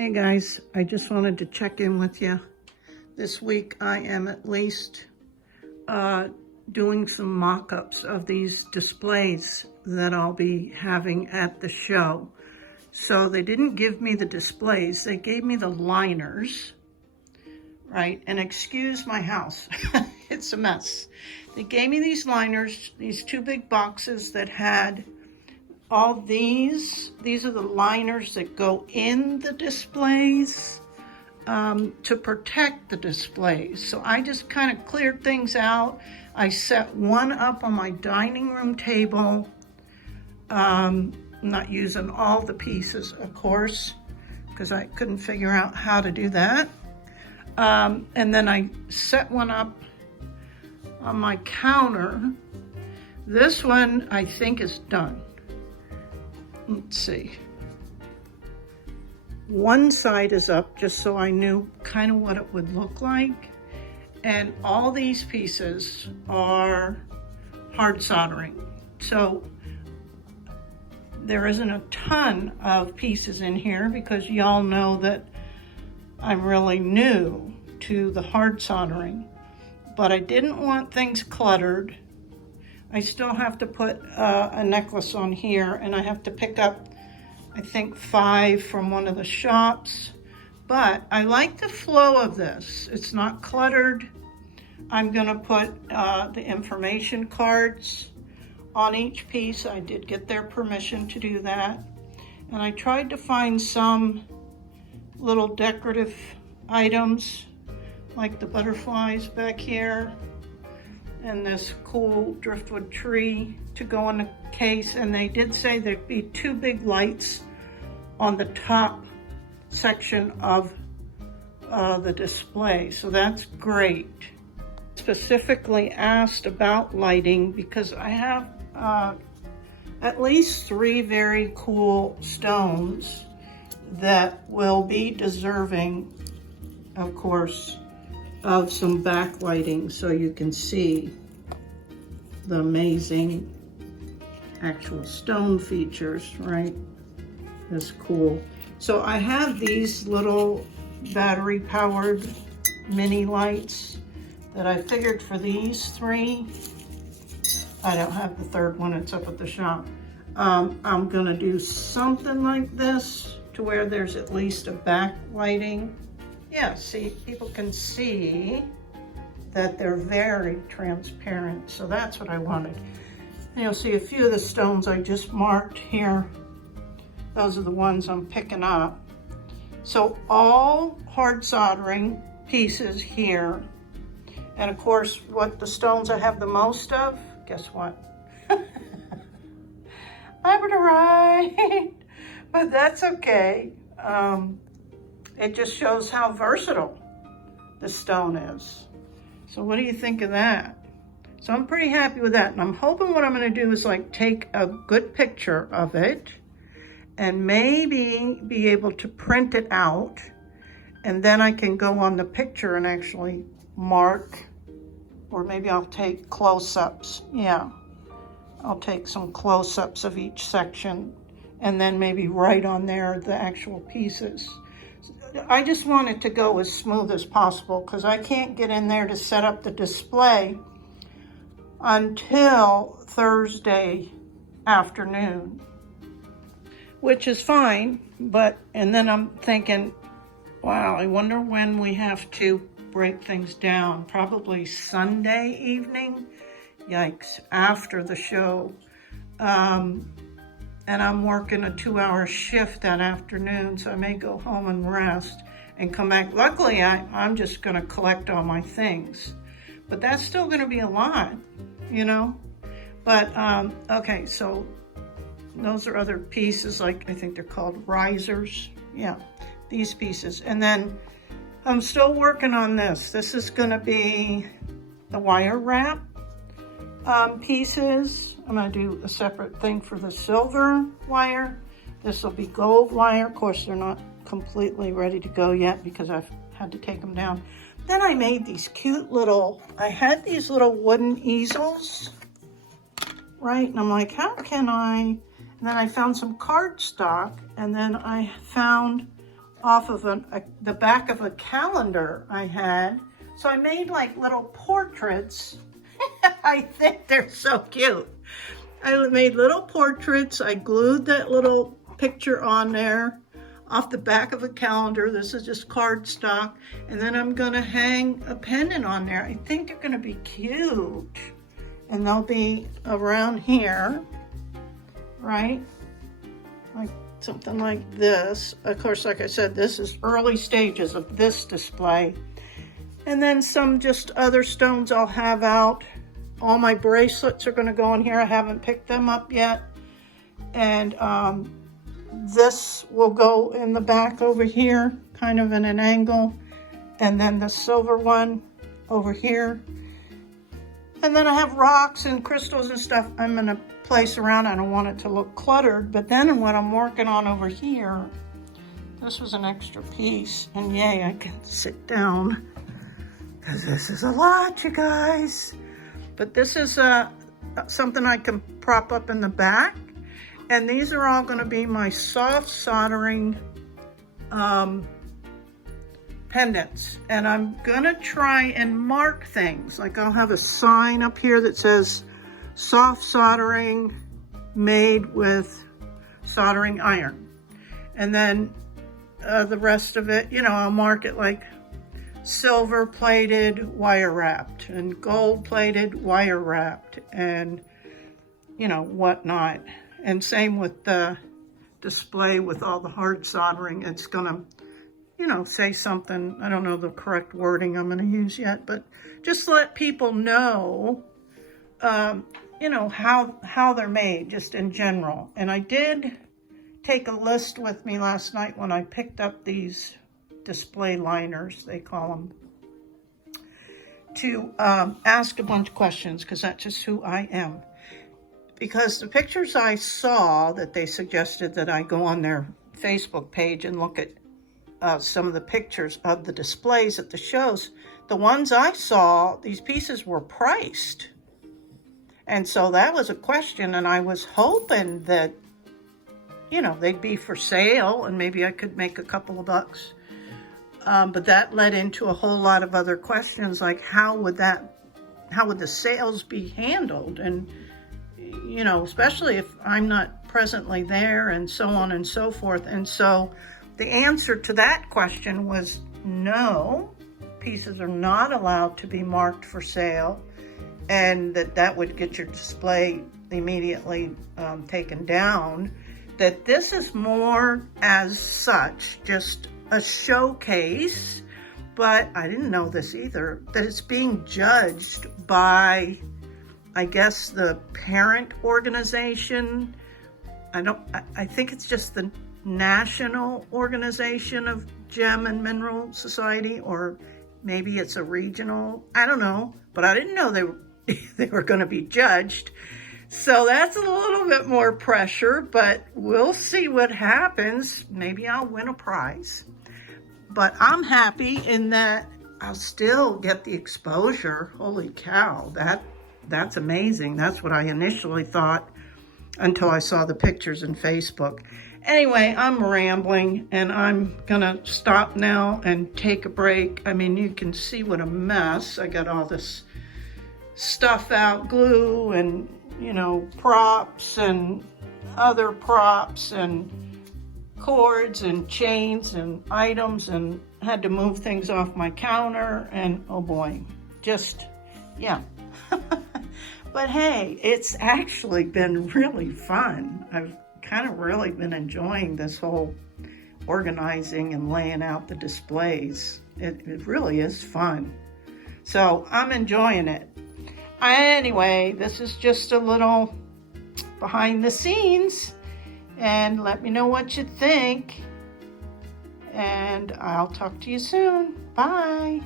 Hey guys, I just wanted to check in with you. This week I am at least doing some mock-ups of these displays that I'll be having at the show. So they didn't give me the displays, they gave me the liners, right? And excuse my house, it's a mess. They gave me these liners, these two big boxes that had all these are the liners that go in the displays to protect the displays. So I just kind of cleared things out. I set one up on my dining room table. I'm not using all the pieces, of course, because I couldn't figure out how to do that. And then I set one up on my counter. This one I think is done. Let's see. One side is up just so I knew kind of what it would look like. And all these pieces are hard soldering. So there isn't a ton of pieces in here because y'all know that I'm really new to the hard soldering. But I didn't want things cluttered. I still have to put a necklace on here, and I have to pick up, I think, 5 from one of the shops. But I like the flow of this. It's not cluttered. I'm gonna put the information cards on each piece. I did get their permission to do that. And I tried to find some little decorative items, like the butterflies back here, and this cool driftwood tree to go in the case. And they did say there'd be 2 big lights on the top section of the display, so that's great. Specifically asked about lighting because I have at least 3 very cool stones that will be deserving, of course, of some backlighting so you can see the amazing actual stone features, right? That's cool. So I have these little battery powered mini lights that I figured for these 3. I don't have the 3rd one, it's up at the shop. I'm gonna do something like this to where there's at least a backlighting. Yeah, see, people can see that they're very transparent. So that's what I wanted. And you'll see a few of the stones I just marked here. Those are the ones I'm picking up. So all hard soldering pieces here. And of course, what the stones I have the most of, guess what? Labradorite, but that's okay. It just shows how versatile the stone is. So what do you think of that? So I'm pretty happy with that. And I'm hoping what I'm gonna do is like take a good picture of it and maybe be able to print it out. And then I can go on the picture and actually mark, or maybe I'll take close-ups. Yeah, I'll take some close-ups of each section and then maybe write on there the actual pieces. I just want it to go as smooth as possible because I can't get in there to set up the display until Thursday afternoon, which is fine. But, and then I'm thinking, wow, I wonder when we have to break things down. Probably Sunday evening. Yikes, after the show. And I'm working a 2-hour shift that afternoon, so I may go home and rest and come back. Luckily, I'm just gonna collect all my things, but that's still gonna be a lot, you know? But, okay, so those are other pieces, like I think they're called risers. Yeah, these pieces. And then I'm still working on this. This is gonna be the wire wrap pieces. I'm gonna do a separate thing for the silver wire. This will be gold wire. Of course, they're not completely ready to go yet because I've had to take them down. Then I made these cute little, I had these little wooden easels, right? And I'm like, how can I, and then I found some cardstock, and then I found off of the back of a calendar I had. So I made like little portraits. I think they're so cute. I made little portraits. I glued that little picture on there off the back of a calendar. This is just cardstock. And then I'm gonna hang a pendant on there. I think they're gonna be cute. And they'll be around here, right? Like something like this. Of course, like I said, this is early stages of this display. And then some just other stones I'll have out. All my bracelets are gonna go in here. I haven't picked them up yet. And this will go in the back over here, kind of in an angle. And then the silver one over here. And then I have rocks and crystals and stuff I'm gonna place around. I don't want it to look cluttered. But then what I'm working on over here, this was an extra piece. And yay, I can sit down. Because this is a lot, you guys. But this is something I can prop up in the back. And these are all gonna be my soft soldering pendants. And I'm gonna try and mark things. Like I'll have a sign up here that says soft soldering made with soldering iron. And then the rest of it, you know, I'll mark it like silver plated, wire wrapped, and gold plated, wire wrapped, and you know, whatnot. And same with the display with all the hard soldering. It's gonna, you know, say something, I don't know the correct wording I'm gonna use yet, but just let people know, you know, how they're made, just in general. And I did take a list with me last night when I picked up these display liners, they call them, to ask a bunch of questions, because that's just who I am. Because the pictures I saw that they suggested that I go on their Facebook page and look at some of the pictures of the displays at the shows, the ones I saw, these pieces were priced. And so that was a question, and I was hoping that, you know, they'd be for sale and maybe I could make a couple of bucks. But that led into a whole lot of other questions, like how would the sales be handled? And, you know, especially if I'm not presently there, and so on and so forth. And so the answer to that question was no, pieces are not allowed to be marked for sale, and that would get your display immediately taken down. That this is more as such, just a showcase, but I didn't know this either, that it's being judged by, I guess, the parent organization. I think it's just the National Organization of Gem and Mineral Society, or maybe it's a regional, I don't know, but I didn't know they were going to be judged. So that's a little bit more pressure, but we'll see what happens. Maybe I'll win a prize. But I'm happy in that I'll still get the exposure. Holy cow, that's amazing. That's what I initially thought until I saw the pictures in Facebook. Anyway, I'm rambling and I'm gonna stop now and take a break. I mean, you can see what a mess. I got all this stuff out, glue and, you know, props and other props and cords and chains and items, and had to move things off my counter, and oh boy, just, yeah. But hey, it's actually been really fun. I've kind of really been enjoying this whole organizing and laying out the displays. It really is fun. So I'm enjoying it. Anyway, this is just a little behind the scenes, and let me know what you think, and I'll talk to you soon. Bye.